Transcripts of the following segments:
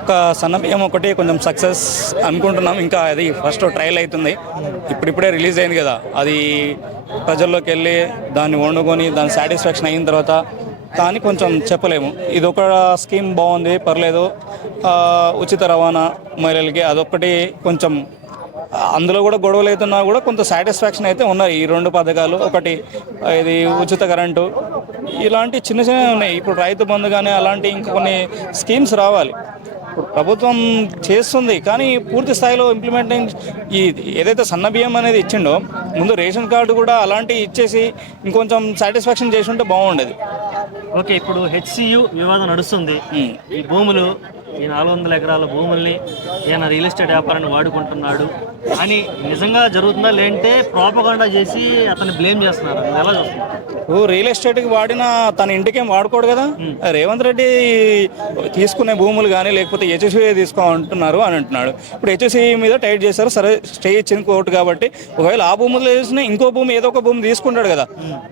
ఒక సన్నబియ్యం ఒకటి కొంచెం సక్సెస్ అనుకుంటున్నాం. ఇంకా అది ఫస్ట్ ట్రయల్ అవుతుంది, ఇప్పుడిప్పుడే రిలీజ్ అయింది కదా. అది ప్రజల్లోకి వెళ్ళి దాన్ని వండుకొని దాని సాటిస్ఫాక్షన్ అయిన తర్వాత కానీ కొంచెం చెప్పలేము. ఇది ఒక స్కీమ్ బాగుంది, పర్లేదు. ఉచిత రవాణా మహిళలకి అదొక్కటి కొంచెం, అందులో కూడా గొడవలు అవుతున్నా కూడా కొంత సాటిస్ఫాక్షన్ అయితే ఉన్నాయి. ఈ రెండు పథకాలు, ఒకటి ఇది ఉచిత కరెంటు, ఇలాంటి చిన్న చిన్నవి ఉన్నాయి. ఇప్పుడు రైతు బంధు కానీ అలాంటి ఇంకా కొన్ని స్కీమ్స్ రావాలి. ఇప్పుడు ప్రభుత్వం చేస్తుంది కానీ పూర్తి స్థాయిలో ఇంప్లిమెంటింగ్ ఈ ఏదైతే సన్న బియ్యం అనేది ఇచ్చిండో ముందు రేషన్ కార్డు కూడా అలాంటివి ఇచ్చేసి ఇంకొంచెం సాటిస్ఫాక్షన్ చేసి ఉంటే బాగుండేది. ఓకే, ఇప్పుడు హెచ్సియు వివాదం నడుస్తుంది. ఈ భూములు, ఈ 400 ఎకరాల భూముల్ని ఈయన రియల్ ఎస్టేట్ వ్యాపారాన్ని వాడుకుంటున్నాడు అని నిజంగా జరుగుతుందా, లేదంటే ప్రోపగాండా చేసి అతన్ని బ్లేమ్ చేస్తున్నారు? ఎలా చూస్తున్నారు? రియల్ ఎస్టేట్కి వాడిన తన ఇంటికేం వాడుకోడు కదా. రేవంత్ రెడ్డి తీసుకునే భూములు కానీ లేకపోతే హెచ్ఎస్సీ తీసుకో అంటున్నారు అని అంటున్నాడు. ఇప్పుడు హెచ్ఎస్సీ మీద టైట్ చేశారు, సరే స్టే ఇచ్చింది కోర్టు కాబట్టి. ఒకవేళ ఆ భూములు వేసిన ఇంకో భూమి ఏదో ఒక భూమి తీసుకుంటాడు కదా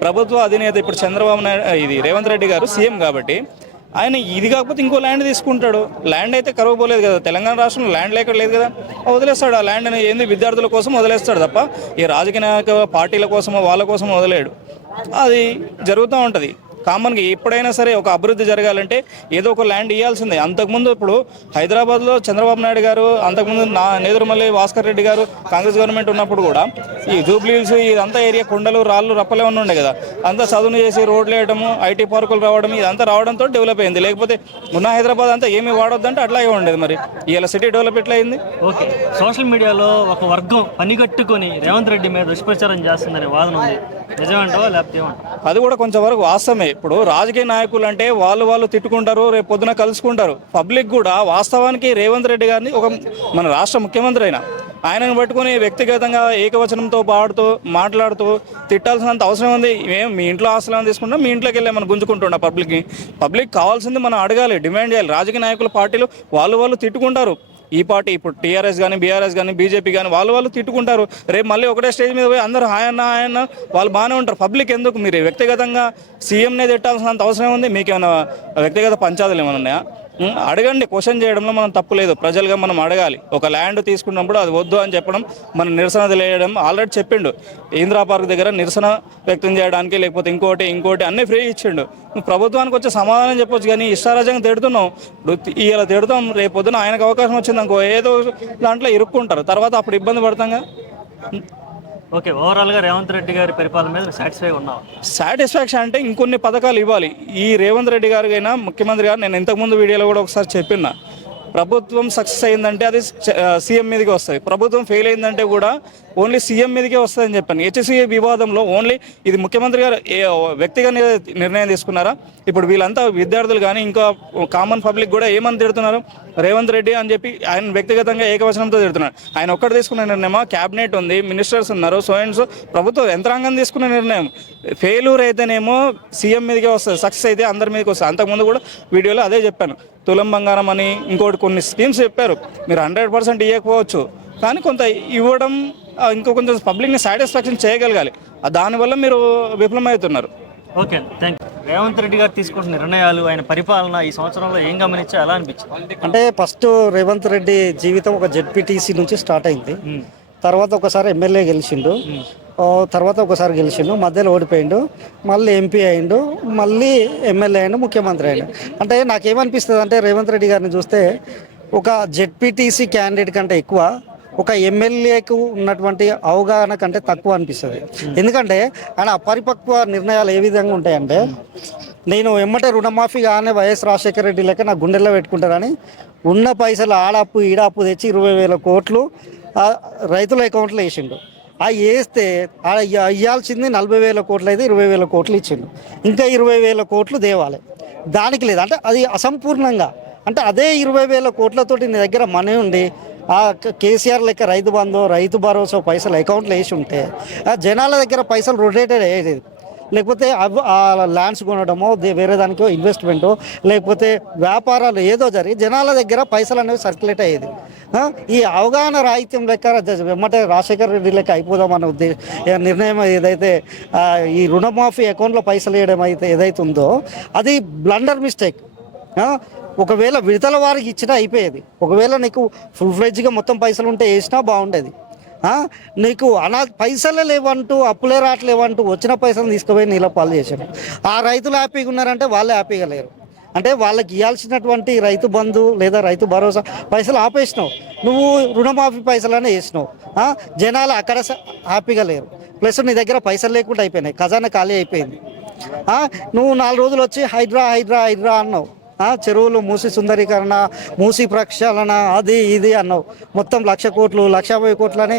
ప్రభుత్వ అధినేత. ఇప్పుడు చంద్రబాబు నాయుడు, ఇది రేవంత్ రెడ్డి గారు సీఎం కాబట్టి ఆయన ఇది కాకపోతే ఇంకో ల్యాండ్ తీసుకుంటాడు. ల్యాండ్ అయితే కరువు పోలేదు కదా, తెలంగాణ రాష్ట్రంలో ల్యాండ్ లేక లేదు కదా, వదిలేస్తాడు. ఆ ల్యాండ్ ఏంది విద్యార్థుల కోసం వదిలేస్తాడు తప్ప ఈ రాజకీయ నాయక పార్టీల కోసమో వాళ్ళ కోసం వదిలేడు. అది జరుగుతూ ఉంటుంది కామన్గా. ఎప్పుడైనా సరే ఒక అభివృద్ధి జరగాలంటే ఏదో ఒక ల్యాండ్ ఇవ్వాల్సిందే. అంతకుముందు ఇప్పుడు హైదరాబాద్లో చంద్రబాబు నాయుడు గారు, అంతకుముందు నేదురుమల్లి భాస్కర్ రెడ్డి గారు కాంగ్రెస్ గవర్నమెంట్ ఉన్నప్పుడు కూడా ఈ జూబ్లీహిల్స్ ఇదంతా ఏరియా కొండలు రాళ్ళు రప్పలే ఉండే కదా, అంతా చదువును చేసి రోడ్లు వేయడము, ఐటీ పార్కులు రావడం, ఇదంతా రావడంతో డెవలప్ అయింది. లేకపోతే ఉన్న హైదరాబాద్ అంతా ఏమీ వాడొద్దంటే అట్లాగే ఉండేది. మరి ఇలా సిటీ డెవలప్ ఎట్లా అయింది? ఓకే, సోషల్ మీడియాలో ఒక వర్గం పనిగట్టుకొని రేవంత్ రెడ్డి మీద దుష్ప్రచారం చేస్తుందనే వాదన ఉంది, నిజమంటావా లేకపోతే ఏమంటావు? అది కూడా కొంచెం వరకు వాస్తవమే. ఇప్పుడు రాజకీయ నాయకులు అంటే వాళ్ళు తిట్టుకుంటారు, రేపు పొద్దున కలుసుకుంటారు. పబ్లిక్ కూడా వాస్తవానికి రేవంత్ రెడ్డి గారిని ఒక మన రాష్ట్ర ముఖ్యమంత్రి అయినా ఆయనను పట్టుకుని వ్యక్తిగతంగా ఏకవచనంతో మాట్లాడుతూ తిట్టాల్సినంత అవసరం ఉంది. మేము మీ ఇంట్లో ఆస్తులను తీసుకుంటాం, మీ ఇంట్లోకి వెళ్ళే మనం గుంజుకుంటున్నాం. పబ్లిక్ కావాల్సింది మనం అడగాలి, డిమాండ్ చేయాలి. రాజకీయ నాయకుల పార్టీలు వాళ్ళు తిట్టుకుంటారు. ఈ పార్టీ ఇప్పుడు టీఆర్ఎస్ కానీ బీఆర్ఎస్ కానీ బీజేపీ కానీ వాళ్ళు తిట్టుకుంటారు. రేపు మళ్ళీ ఒకటే స్టేజ్ మీద పోయి అందరూ హాయన్న వాళ్ళు బాగానే ఉంటారు. పబ్లిక్ ఎందుకు? మీరు వ్యక్తిగతంగా సీఎంనే తిట్టాల్సినంత అవసరం ఉంది. మీకేమైనా వ్యక్తిగత పంచాయతీలు ఏమైనా ఉన్నాయా? అడగండి, క్వశ్చన్ చేయడంలో మనం తప్పు లేదు. ప్రజలుగా మనం అడగాలి. ఒక ల్యాండ్ తీసుకున్నప్పుడు అది వద్దు అని చెప్పడం, మన నిరసన తెలియడం. ఆల్రెడీ చెప్పిండు, ఇందిరా పార్క్ దగ్గర నిరసన వ్యక్తం చేయడానికి లేకపోతే ఇంకోటి అన్నీ ఫ్రీ ఇచ్చిండు. నువ్వు ప్రభుత్వానికి వచ్చే సమాధానం చెప్పొచ్చు కానీ ఇష్టారాజ్యంగా తిడుతున్నావు. ఇప్పుడు ఇలా తిడతాం, రేపు పొద్దున ఆయనకు అవకాశం వచ్చింది అనుకో ఏదో దాంట్లో ఇరుక్కుంటారు, తర్వాత అప్పుడు ఇబ్బంది పడతాంగా. ఓకే, ఓవరాల్గా రేవంత్ రెడ్డి గారి పరిపాలన మీద సాటిస్ఫై ఉన్నావు? సాటిస్ఫాక్షన్ అంటే ఇంకొన్ని పథకాలు ఇవ్వాలి. ఈ రేవంత్ రెడ్డి గారికైనా ముఖ్యమంత్రి గారు, నేను ఇంతకుముందు వీడియోలో కూడా ఒకసారి చెప్పిన, ప్రభుత్వం సక్సెస్ అయిందంటే అది సీఎం మీదకే వస్తుంది. ప్రభుత్వం ఫెయిల్ అయిందంటే కూడా ఓన్లీ సీఎం మీదకే వస్తుందని చెప్పాను. హెచ్ఎస్సీ వివాదంలో ఓన్లీ ఇది ముఖ్యమంత్రి గారు వ్యక్తిగత నిర్ణయం తీసుకున్నారా? ఇప్పుడు వీళ్ళంతా విద్యార్థులు కానీ ఇంకా కామన్ పబ్లిక్ కూడా ఏమని తిడుతున్నారు? రేవంత్ రెడ్డి అని చెప్పి ఆయన వ్యక్తిగతంగా ఏకవచనంతో తిడుతున్నాడు. ఆయన ఒక్కటి తీసుకున్న నిర్ణయమా? క్యాబినెట్ ఉంది, మినిస్టర్స్ ఉన్నారు, ప్రభుత్వ యంత్రాంగం తీసుకున్న నిర్ణయం. ఫెయిల్యూర్ అయితేనేమో సీఎం మీదకే వస్తుంది, సక్సెస్ అయితే అందరి మీదకి వస్తుంది. అంతకుముందు కూడా వీడియోలో అదే చెప్పాను. తులం బంగారం అని ఇంకోటి కొన్ని స్కీమ్స్ చెప్పారు. మీరు 100% ఇవ్వకపోవచ్చు కానీ కొంత ఇవ్వడం, ఇంకో కొంచెం పబ్లిక్ని సాటిస్ఫాక్షన్ చేయగలగాలి. దానివల్ల మీరు విఫలమవుతున్నారు. Okay, thank you. Revanth Reddy గారు తీసుకుంటున్న నిర్ణయాలు, ఆయన పరిపాలన ఈ సంవత్సరంలో ఏం గమనించా, ఎలా అనిపించింది? అంటే ఫస్ట్ రేవంత్ రెడ్డి జీవితం ఒక జెడ్పీటీసీ నుంచి స్టార్ట్ అయింది. తర్వాత ఒకసారి ఎమ్మెల్యే గెలిచిండు, తర్వాత ఒకసారి గెలిచిండు, మధ్యలో ఓడిపోయిండు, మళ్ళీ ఎంపీ అయిండు, మళ్ళీ ఎమ్మెల్యే అయిండు, ముఖ్యమంత్రి అయిండు. అంటే నాకేమనిపిస్తుంది అంటే రేవంత్ రెడ్డి గారిని చూస్తే ఒక జెడ్పీటీసీ క్యాండిడేట్ కంటే ఎక్కువ ఒక ఎమ్మెల్యేకు ఉన్నటువంటి అవగాహన కంటే తక్కువ అనిపిస్తుంది. ఎందుకంటే ఆయన అపరిపక్వ నిర్ణయాలు ఏ విధంగా ఉంటాయంటే, నేను ఎమ్మటే రుణమాఫీ కానీ వైఎస్ రాజశేఖర రెడ్డి లెక్క నా గుండెల్లో పెట్టుకుంటారని ఉన్న పైసలు ఆడాపు ఈడాపు తెచ్చి 20,000 కోట్లు రైతుల అకౌంట్లో వేసిండు. అవి వేస్తే ఇవ్వాల్సింది 40,000 కోట్లు అయితే 20,000 కోట్లు ఇచ్చిండు. ఇంకా 20,000 కోట్లు దేవాలి, దానికి లేదు. అంటే అది అసంపూర్ణంగా. అంటే అదే 20,000 కోట్లతోటి నీ దగ్గర మనీ ఉండి ఆ కేసీఆర్ లెక్క రైతు బంధు, రైతు భరోసా పైసలు అకౌంట్లో వేసి ఉంటే ఆ జనాల దగ్గర పైసలు రొటేటెడ్ అయ్యేది. లేకపోతే ఆ ల్యాండ్స్ కొనడమో వేరే దానికో ఇన్వెస్ట్మెంటో లేకపోతే వ్యాపారాలు ఏదో జరిగి జనాల దగ్గర పైసలు అనేవి సర్క్యులేట్ అయ్యేది. ఈ అవగాహన రాహిత్యం లెక్క వెమ్మటే రాజశేఖర రెడ్డి లెక్క అయిపోదామన్న నిర్ణయం ఏదైతే ఈ రుణమాఫీ అకౌంట్లో పైసలు వేయడం అయితే ఏదైతే ఉందో అది బ్లండర్ మిస్టేక్. ఒకవేళ విడతల వారికి ఇచ్చినా అయిపోయేది. ఒకవేళ నీకు ఫుల్ ఫ్లెడ్జ్గా మొత్తం పైసలు ఉంటే వేసినా బాగుండేది. నీకు పైసలే లేవంటూ అప్పులే రావట్లేవంటూ వచ్చిన పైసలు తీసుకుపోయి నీళ్ళ పాలు చేశాడు. ఆ రైతులు హ్యాపీగా ఉన్నారంటే వాళ్ళే హ్యాపీగా లేరు. అంటే వాళ్ళకి ఇవ్వాల్సినటువంటి రైతు బంధు లేదా రైతు భరోసా పైసలు ఆపేసినావు, నువ్వు రుణమాఫీ పైసలనే వేసినావు. జనాలు అక్కడ హ్యాపీగా లేరు. ప్లస్ నీ దగ్గర పైసలు లేకుండా అయిపోయినాయి, ఖజానా ఖాళీ అయిపోయింది. నువ్వు 4 రోజులు వచ్చి హైడ్రా హైడ్రా హైడ్రా అన్నావు. చెరువులు మూసి సుందరీకరణ, మూసి ప్రక్షాళన, అది ఇది అన్నావు. మొత్తం 1,00,000 కోట్లు 1,50,000 కోట్లని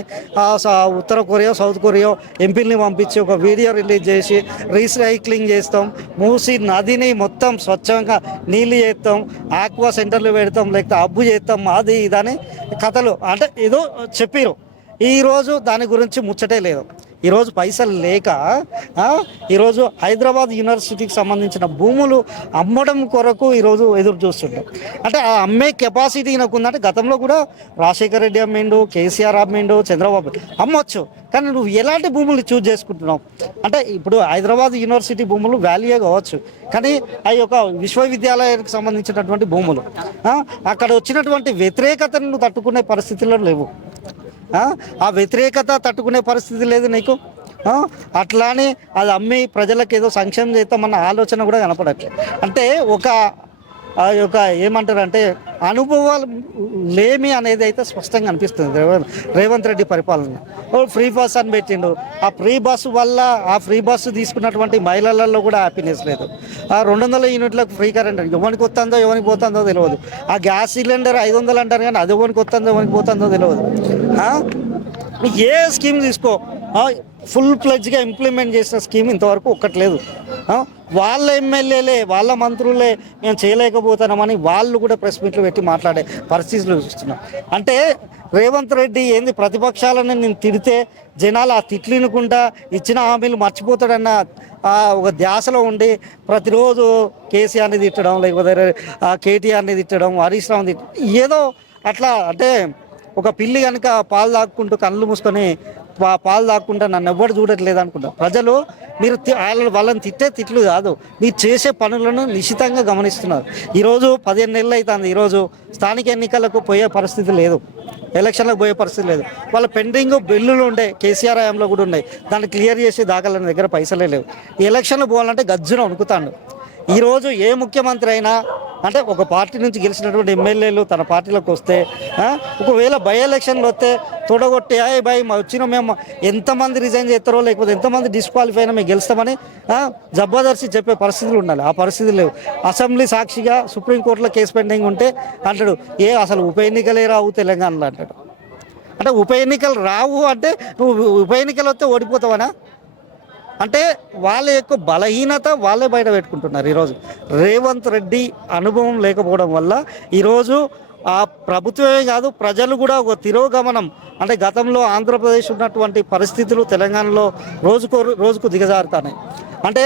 ఉత్తర కొరియా సౌత్ కొరియా ఎంపీలని పంపించి ఒక వీడియో రిలీజ్ చేసి రీసైక్లింగ్ చేస్తాం, మూసి నదిని మొత్తం స్వచ్ఛంగా నీళ్ళు చేస్తాం, ఆక్వా సెంటర్లు పెడతాం, లేకపోతే అబ్బు చేస్తాం, అది ఇదని కథలు అంటే ఏదో చెప్పారు. ఈరోజు దాని గురించి ముచ్చటే లేదు. ఈరోజు పైసలు లేక ఈరోజు హైదరాబాద్ యూనివర్సిటీకి సంబంధించిన భూములు అమ్మడం కొరకు ఈరోజు ఎదురు చూస్తుంటాం. అంటే ఆ అమ్మే కెపాసిటీ నాకు ఉందంటే గతంలో కూడా రాజశేఖర రెడ్డి అమ్మిండు, కేసీఆర్ అమ్మిండు, చంద్రబాబు అమ్మొచ్చు. కానీ నువ్వు ఎలాంటి భూములు చూజ్ చేసుకుంటున్నావు అంటే ఇప్పుడు హైదరాబాద్ యూనివర్సిటీ భూములు వాల్యూ కావచ్చు, కానీ ఆ యొక్క విశ్వవిద్యాలయానికి సంబంధించినటువంటి భూములు అక్కడ వచ్చినటువంటి వ్యతిరేకతను నువ్వు తట్టుకునే పరిస్థితుల్లో లేవు. ఆ వ్యతిరేకత తట్టుకునే పరిస్థితి లేదు నీకు. అట్లానే అది అమ్మి ప్రజలకు ఏదో సంక్షేమం చేస్తామన్న ఆలోచన కూడా కనపడట్లేదు. అంటే ఒక ఆ యొక్క ఏమంటారంటే అనుభవాలు లేమి అనేది అయితే స్పష్టంగా అనిపిస్తుంది రేవంత్ రెడ్డి పరిపాలన. ఫ్రీ బస్ అని పెట్టిండు, ఆ ఫ్రీ బస్సు వల్ల ఆ ఫ్రీ బస్సు తీసుకున్నటువంటి మహిళలలో కూడా హ్యాపీనెస్ లేదు. ఆ 200 యూనిట్లకు ఫ్రీ కరెంట్ ఎవరికి వస్తుందో ఎవరికి పోతుందో తెలియదు. ఆ గ్యాస్ సిలిండర్ 500 అంటారు కానీ అది ఎవరికి వస్తుందో ఎవరికి పోతుందో తెలియదు. ఏ స్కీమ్ తీసుకో ఫుల్ ఫ్లెడ్జ్గా ఇంప్లిమెంట్ చేసిన స్కీమ్ ఇంతవరకు ఒక్కట్లేదు. వాళ్ళ ఎమ్మెల్యేలే వాళ్ళ మంత్రులే మేము చేయలేకపోతున్నామని వాళ్ళు కూడా ప్రెస్ మీట్లు పెట్టి మాట్లాడే పరిస్థితులు చూస్తున్నాం. అంటే రేవంత్ రెడ్డి ఏంది ప్రతిపక్షాలను నేను తిడితే జనాలు ఆ తిట్లినుకుంటా ఇచ్చిన హామీలు మర్చిపోతాడన్న ఒక ధ్యాసలో ఉండి ప్రతిరోజు కేసీఆర్ని తిట్టడం, లేకపోతే కేటీఆర్ని తిట్టడం, హరీష్ రావుని తిట్టడం, ఏదో అట్లా అంటే ఒక పిల్లి కనుక పాలు తాక్కుంటూ కళ్ళు మూసుకొని పాలు తాక్కుంటా నన్ను ఎవ్వరు చూడట్లేదు అనుకుంటా. ప్రజలు మీరు వాళ్ళని తిట్టే తిట్లు కాదు, మీరు చేసే పనులను నిశితంగా గమనిస్తున్నారు. ఈరోజు 15 నెలలు అవుతుంది. ఈరోజు స్థానిక ఎన్నికలకు పోయే పరిస్థితి లేదు, ఎలక్షన్లకు పోయే పరిస్థితి లేదు. వాళ్ళ పెండింగ్ బిల్లులు ఉండే కేసీఆర్ హయాంలో కూడా ఉన్నాయి, దాన్ని క్లియర్ చేసి దాఖలని దగ్గర పైసలే లేవు. ఈ ఎలక్షన్లు పోవాలంటే గజ్జున వణుకుతాడు. ఈరోజు ఏ ముఖ్యమంత్రి అయినా అంటే ఒక పార్టీ నుంచి గెలిచినటువంటి ఎమ్మెల్యేలు తన పార్టీలోకి వస్తే ఒకవేళ బై ఎలక్షన్లు వస్తే తొడగొట్టి బై వచ్చిన మేము ఎంతమంది రిజైన్ చేస్తారో లేకపోతే ఎంతమంది డిస్క్వాలిఫై అయినా మేము గెలుస్తామని జబర్దస్తి చెప్పే పరిస్థితులు ఉండాలి. ఆ పరిస్థితులు లేవు. అసెంబ్లీ సాక్షిగా సుప్రీంకోర్టులో కేసు పెండింగ్ ఉంటే అంటాడు అసలు ఉప ఎన్నికలే రావు తెలంగాణలో అంటాడు. అంటే ఉప ఎన్నికలు రావు అంటే నువ్వు ఉప ఎన్నికలు వస్తే ఓడిపోతావనా? అంటే వాళ్ళ యొక్క బలహీనత వాళ్ళే బయట పెట్టుకుంటున్నారు. ఈరోజు రేవంత్ రెడ్డి అనుభవం లేకపోవడం వల్ల ఈరోజు ఆ ప్రభుత్వమే కాదు ప్రజలు కూడా ఒక తిరోగమనం అంటే గతంలో ఆంధ్రప్రదేశ్ ఉన్నటువంటి పరిస్థితులు తెలంగాణలో రోజుకు దిగజారుతున్నాయి. అంటే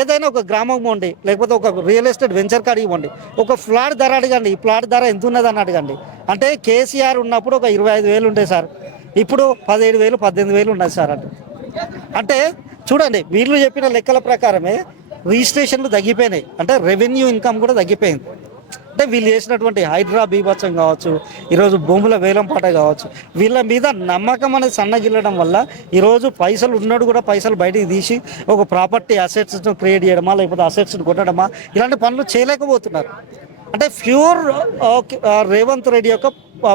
ఏదైనా ఒక గ్రామం ఇవ్వండి, లేకపోతే ఒక రియల్ ఎస్టేట్ వెంచర్ కాడ ఇవ్వండి, ఒక ఫ్లాట్ ధర అడగండి, ఈ ఫ్లాట్ ధర ఎంత ఉన్నదని అడగండి. అంటే కేసీఆర్ ఉన్నప్పుడు ఒక 25,000 ఉంటాయి సార్, ఇప్పుడు 17,000 18,000 ఉన్నది సార్ అంటే చూడండి వీళ్ళు చెప్పిన లెక్కల ప్రకారమే రిజిస్ట్రేషన్లు తగ్గిపోయినాయి. అంటే రెవెన్యూ ఇన్కమ్ కూడా తగ్గిపోయింది. అంటే వీళ్ళు చేసినటువంటి హైడ్రా బీభత్సం కావచ్చు, ఈరోజు భూముల వేలంపాట కావచ్చు, వీళ్ళ మీద నమ్మకం అనేది సన్నగిల్లడం వల్ల ఈరోజు పైసలు ఉన్నాడు కూడా పైసలు బయటికి తీసి ఒక ప్రాపర్టీ అసెట్స్ను క్రియేట్ చేయడమా లేకపోతే అసెట్స్ను కొట్టడమా ఇలాంటి పనులు చేయలేకపోతున్నారు. అంటే ప్యూర్ రేవంత్ రెడ్డి యొక్క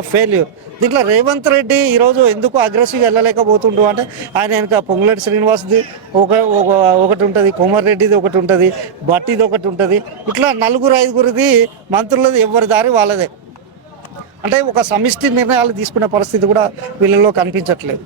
ఫెయిల్యూర్. దీంట్లో రేవంత్ రెడ్డి ఈరోజు ఎందుకు అగ్రెసివ్గా వెళ్ళలేకపోతుండు అంటే ఆయన వెనక పొంగులేటి శ్రీనివాస్ది ఒకటి ఉంటుంది, కోమారెడ్డిది ఒకటి ఉంటుంది, బట్టిది ఒకటి ఉంటుంది, ఇట్లా 4-5 మంత్రులది ఎవరి దారి వాళ్ళదే. అంటే ఒక సమిష్టి నిర్ణయాలు తీసుకునే పరిస్థితి కూడా వీళ్ళలో కనిపించట్లేదు.